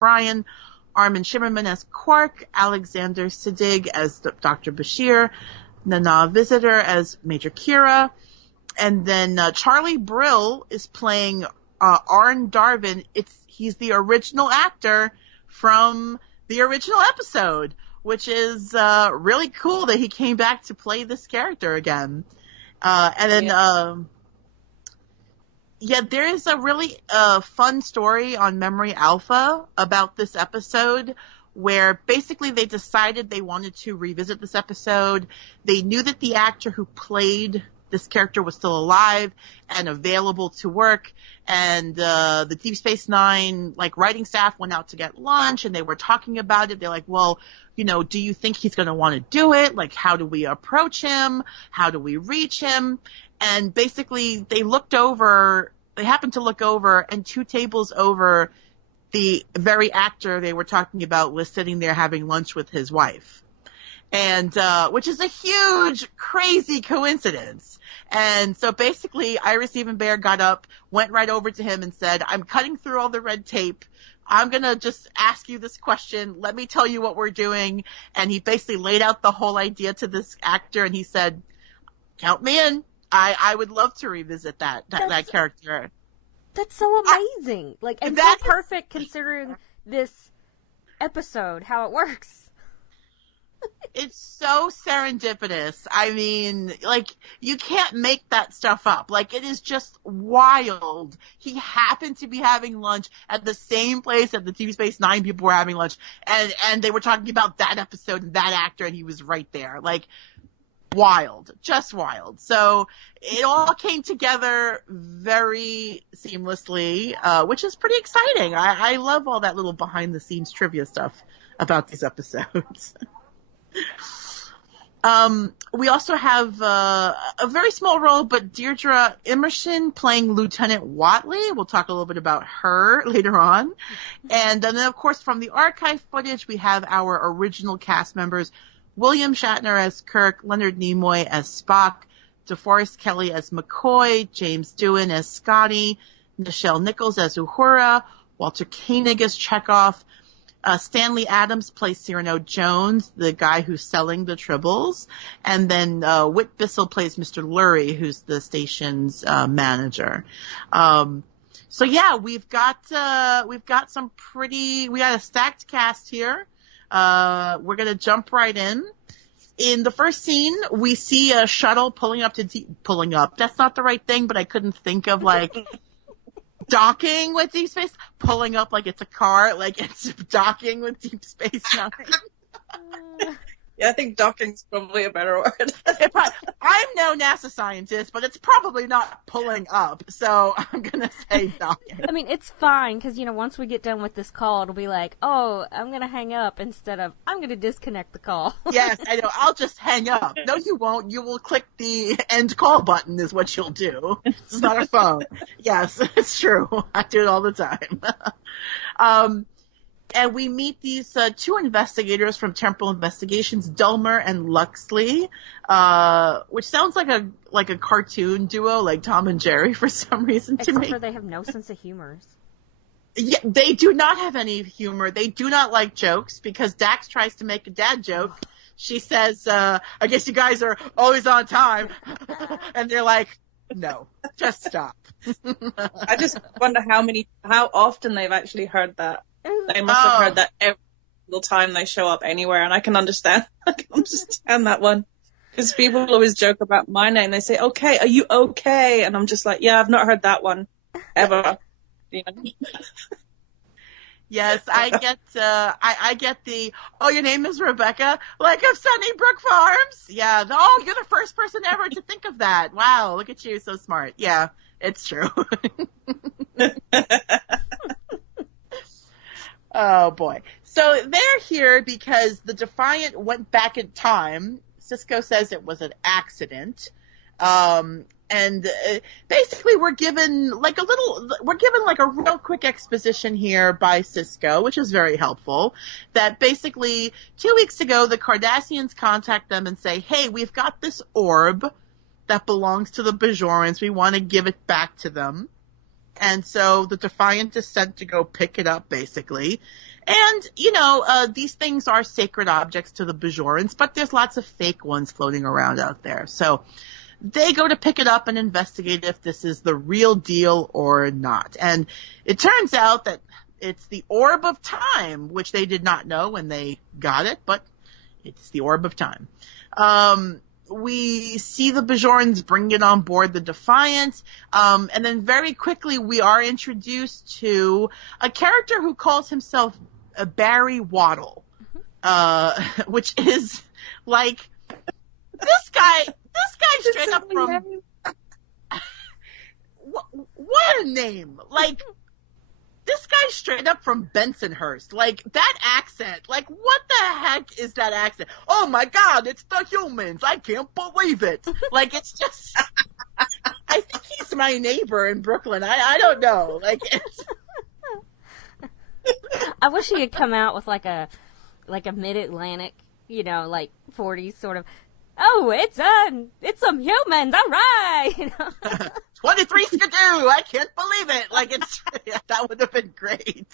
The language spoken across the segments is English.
O'Brien, Armin Shimmerman as Quark, Alexander Siddig as Dr. Bashir, Nana Visitor as Major Kira, and then Charlie Brill is playing Arn Darvin. He's the original actor from the original episode, which is really cool that he came back to play this character again. And then, there is a really fun story on Memory Alpha about this episode, where basically they decided they wanted to revisit this episode. They knew that the actor who played this character was still alive and available to work, and the Deep Space Nine writing staff went out to get lunch, and they were talking about it. They're like, well, do you think he's going to want to do it? How do we approach him? How do we reach him? And basically they happened to look over, and 2 tables over, the very actor they were talking about was sitting there having lunch with his wife. And, which is a huge, crazy coincidence. And so basically Ira Steven Behr got up, went right over to him and said, I'm cutting through all the red tape. I'm going to just ask you this question. Let me tell you what we're doing. And he basically laid out the whole idea to this actor, and he said, count me in. I would love to revisit that character. That's so amazing. And so perfect considering this episode, how it works. It's so serendipitous. I mean, you can't make that stuff up. It is just wild. He happened to be having lunch at the same place that the Deep Space Nine people were having lunch, and they were talking about that episode and that actor, and he was right there. Wild. Just wild. So it all came together very seamlessly, which is pretty exciting. I love all that little behind-the-scenes trivia stuff about these episodes. We also have a very small role, but Deirdre Emerson playing Lieutenant Watley. We'll talk a little bit about her later on. And then, of course, from the archive footage, we have our original cast members: William Shatner as Kirk, Leonard Nimoy as Spock, DeForest Kelley as McCoy, James Doohan as Scotty, Nichelle Nichols as Uhura, Walter Koenig as Chekhov. Stanley Adams plays Cyrano Jones, the guy who's selling the Tribbles. And then Whit Bissell plays Mr. Lurie, who's the station's manager. So yeah, we've got some we got a stacked cast here. We're going to jump right in. In the first scene, we see a shuttle pulling up. That's not the right thing, but I couldn't think of docking with Deep Space, pulling up like it's a car, it's docking with Deep Space Nine. Yeah, I think docking's probably a better word. I'm no NASA scientist, but it's probably not pulling up, so I'm going to say docking. I mean, it's fine, because, once we get done with this call, it'll be like, oh, I'm going to hang up instead of, I'm going to disconnect the call. Yes, I know. I'll just hang up. No, you won't. You will click the end call button is what you'll do. It's not a phone. Yes, it's true. I do it all the time. And we meet these 2 investigators from Temporal Investigations, Dulmer and Luxley, which sounds like a cartoon duo, like Tom and Jerry, for some reason to me. Except for they have no sense of humor. Yeah, they do not have any humor. They do not like jokes, because Dax tries to make a dad joke. She says, I guess you guys are always on time. And they're like, no, just stop. I just wonder how often they've actually heard that. They must have heard that every single time they show up anywhere, and I can understand that one. Because people always joke about my name. They say, okay, are you okay? And I'm just like, yeah, I've not heard that one ever. Yes, I get the, oh, your name is Rebecca, like of Sunnybrook Farms? Yeah, you're the first person ever to think of that. Wow, look at you, so smart. Yeah, it's true. Oh, boy. So they're here because the Defiant went back in time. Sisko says it was an accident. And basically we're given a real quick exposition here by Sisko, which is very helpful, that basically 2 weeks ago the Cardassians contact them and say, hey, we've got this orb that belongs to the Bajorans. We want to give it back to them. and so the Defiant is sent to go pick it up, basically. And, these things are sacred objects to the Bajorans, but there's lots of fake ones floating around out there. So they go to pick it up and investigate if this is the real deal or not. And it turns out that it's the Orb of Time, which they did not know when they got it, but it's the Orb of Time. We see the Bajorans bring it on board the Defiant, and then very quickly we are introduced to a character who calls himself Barry Waddle, which is like this guy straight up from what a name, like this guy straight up from Bensonhurst. Like, that accent, like, what the heck is that accent? Oh my God, it's the humans. I can't believe it. Like, it's just, I think he's my neighbor in Brooklyn. I don't know. Like, it's. I wish he had come out with like a mid-Atlantic, 40s sort of, oh, it's some humans, all right. 23 skidoo, I can't believe it. Like, that would have been great.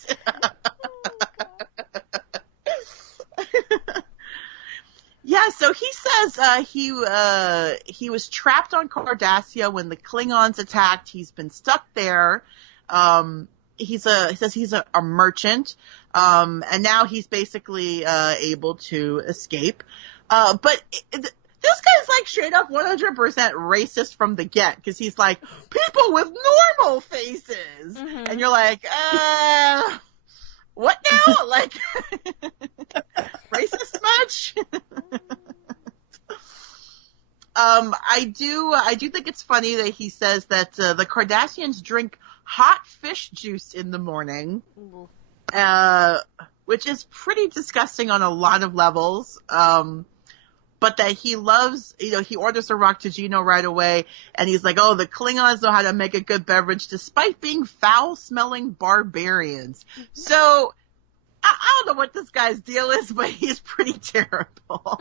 Yeah, so he says he was trapped on Cardassia when the Klingons attacked. He's been stuck there. He says he's a merchant, and now he's basically able to escape. But this guy's like straight up 100% racist from the get, because he's like, people with normal faces, and you're like, what now? Like, racist much? I do think it's funny that he says that the Cardassians drink hot fish juice in the morning, which is pretty disgusting on a lot of levels. But that he loves, he orders a Raktajino right away, and he's like, oh, the Klingons know how to make a good beverage despite being foul-smelling barbarians. So, I don't know what this guy's deal is, but he's pretty terrible.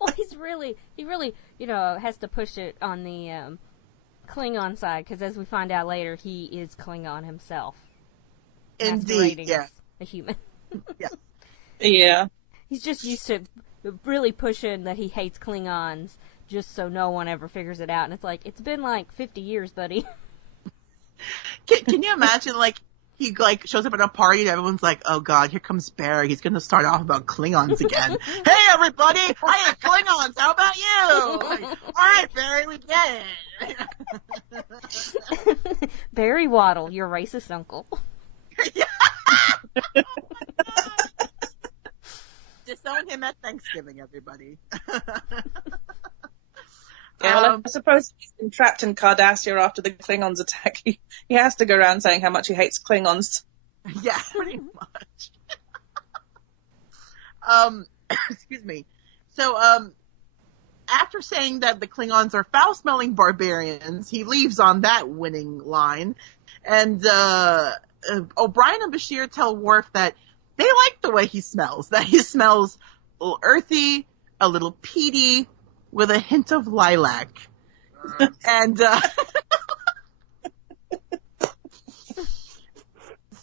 Well, he really, has to push it on the Klingon side, because as we find out later, he is Klingon himself. Indeed, yeah. A human. Yeah. Yeah. He's just used to really pushing that he hates Klingons just so no one ever figures it out. And it's like, it's been like 50 years, buddy. Can you imagine, like, he, like, shows up at a party and everyone's like, oh God, here comes Barry. He's going to start off about Klingons again. Hey, everybody! I have Klingons! How about you? Like, all right, Barry, we get it. Barry Waddle, your racist uncle. Yeah. Disown him at Thanksgiving, everybody. Yeah, well, I suppose he's been trapped in Cardassia after the Klingons attack. He has to go around saying how much he hates Klingons. Yeah, pretty much. Excuse me. So, after saying that the Klingons are foul-smelling barbarians, he leaves on that winning line. And O'Brien and Bashir tell Worf that they like the way he smells, that he smells a little earthy, a little peaty, with a hint of lilac. And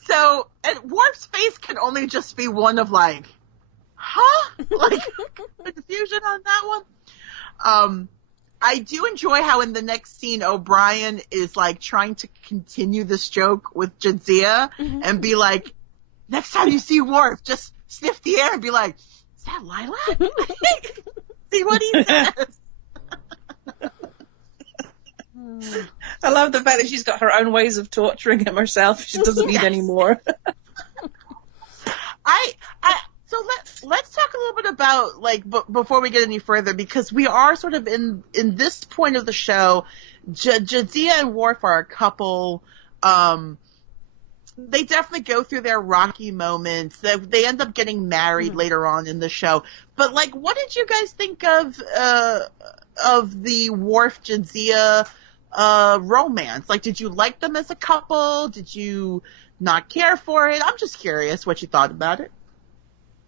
so, and Worf's face can only just be one of like, huh? Like, confusion on that one. I do enjoy how in the next scene O'Brien is like trying to continue this joke with Jadzia and be like, next time you see Worf, just sniff the air and be like, is that lilac? See what he says. I love the fact that she's got her own ways of torturing him herself. She doesn't need any more. So let's talk a little bit about, like, before we get any further, because we are sort of in this point of the show, Jadzia and Worf are a couple. They definitely go through their rocky moments. They end up getting married later on in the show. But, like, what did you guys think of the Worf-Jadzia romance? Like, did you like them as a couple? Did you not care for it? I'm just curious what you thought about it.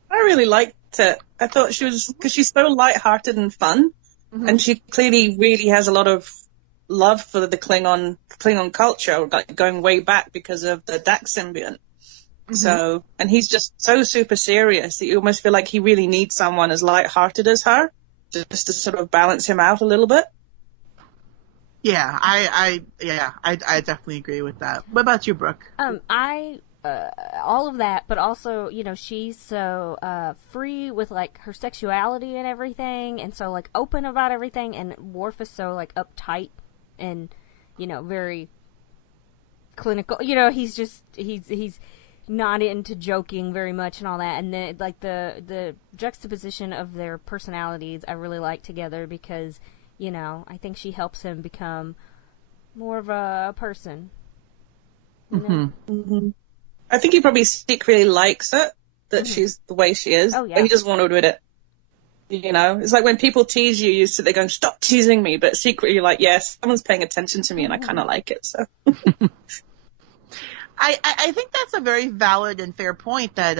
I really liked it. I thought she was, because she's so lighthearted and fun, and she clearly really has a lot of love for the Klingon culture, like going way back because of the Dax symbiont. Mm-hmm. So, and he's just so super serious that you almost feel like he really needs someone as lighthearted as her, just to sort of balance him out a little bit. Yeah, I definitely agree with that. What about you, Brooke? All of that, but also, you know, she's so free with like her sexuality and everything, and so like open about everything, and Worf is so like uptight and, you know, very clinical. You know, he's not into joking very much and all that, and then like the juxtaposition of their personalities I really like together, because, you know, I think she helps him become more of a person. You know? Mm-hmm. Mm-hmm. I think he probably secretly likes it, that she's the way she is. Oh, yeah. But he doesn't want to admit it. You know, it's like when people tease you, you sit there going, stop teasing me, but secretly you're like, yes, someone's paying attention to me and I kind of like it, so. I think that's a very valid and fair point that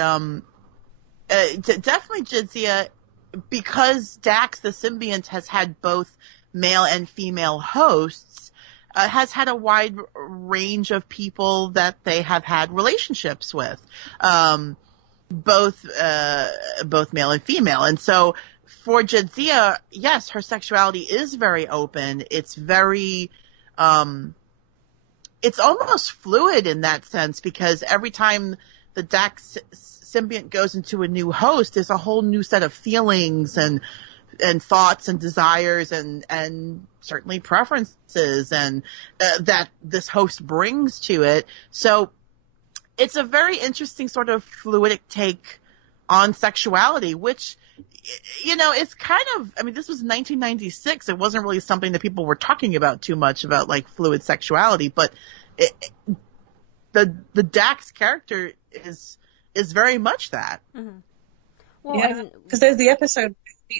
definitely Jadzia, because Dax the symbiont has had both male and female hosts, has had a wide range of people that they have had relationships with, both male and female. And so for Jadzia, yes, her sexuality is very open. It's very, it's almost fluid in that sense, because every time the Dax symbiont goes into a new host, there's a whole new set of feelings and thoughts and desires and certainly preferences and that this host brings to it. So it's a very interesting sort of fluidic take on sexuality, which, you know, it's kind of, I mean, this was 1996. It wasn't really something that people were talking about too much, about like fluid sexuality, but the Dax character is very much that. Mm-hmm. Well, yeah, because there's the episode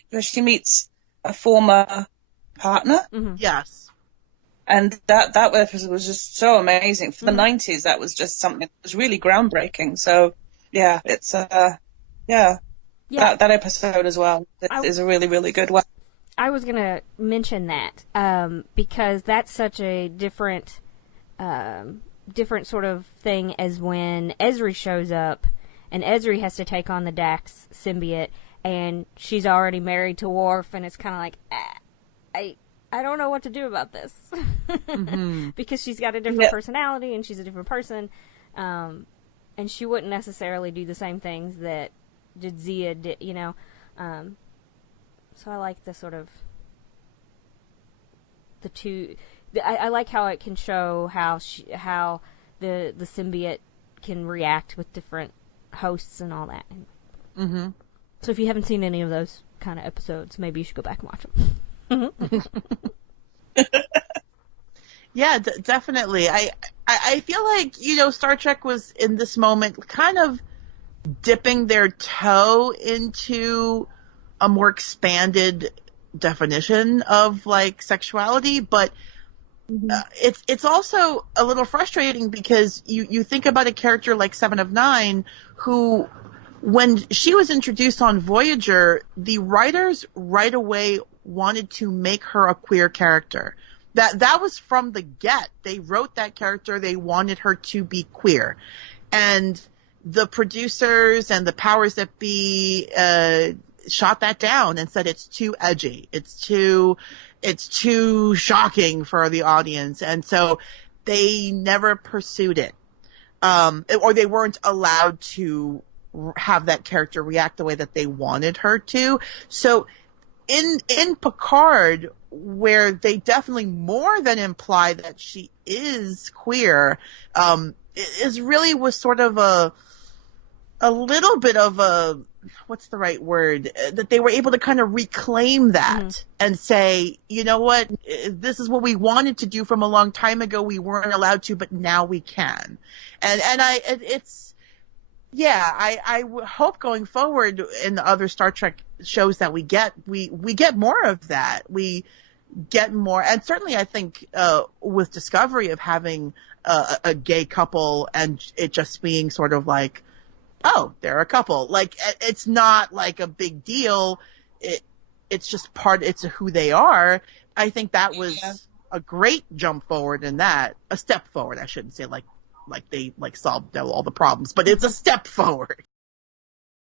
where she meets a former partner. Mm-hmm. Yes. And that episode was just so amazing. For the 90s, that was just something that was really groundbreaking. So, yeah, it's, that episode as well is a really, really good one. I was going to mention that, because that's such a different sort of thing as when Ezri shows up, and Ezri has to take on the Dax symbiote, and she's already married to Worf, and it's kind of like, I don't know what to do about this. Mm-hmm. Because she's got a different personality, and she's a different person, and she wouldn't necessarily do the same things that Jadzia did, you know. So I like the sort of the two. I like how it can show how the symbiote can react with different hosts and all that. Mm-hmm. So if you haven't seen any of those kind of episodes, maybe you should go back and watch them. Yeah, definitely. I feel like, you know, Star Trek was in this moment kind of dipping their toe into a more expanded definition of like sexuality, but it's also a little frustrating because you think about a character like Seven of Nine, who, when she was introduced on Voyager, the writers right away wanted to make her a queer character. That was from the get. They wrote that character. They wanted her to be queer. And the producers and the powers that be shot that down and said it's too edgy. It's too shocking for the audience. And so they never pursued it. Or they weren't allowed to have that character react the way that they wanted her to. So in Picard, where they definitely more than imply that she is queer, is really was sort of a little bit of a, what's the right word, that they were able to kind of reclaim that and say, you know what, this is what we wanted to do from a long time ago. We weren't allowed to, but now we can. I hope going forward in the other Star Trek shows that we get more of that. We get more, and certainly I think with Discovery of having a gay couple and it just being sort of like, oh, they're a couple. Like, it's not like a big deal. It's just it's who they are. I think that was a great jump forward in that. A step forward, I shouldn't say like they solved all the problems, but it's a step forward.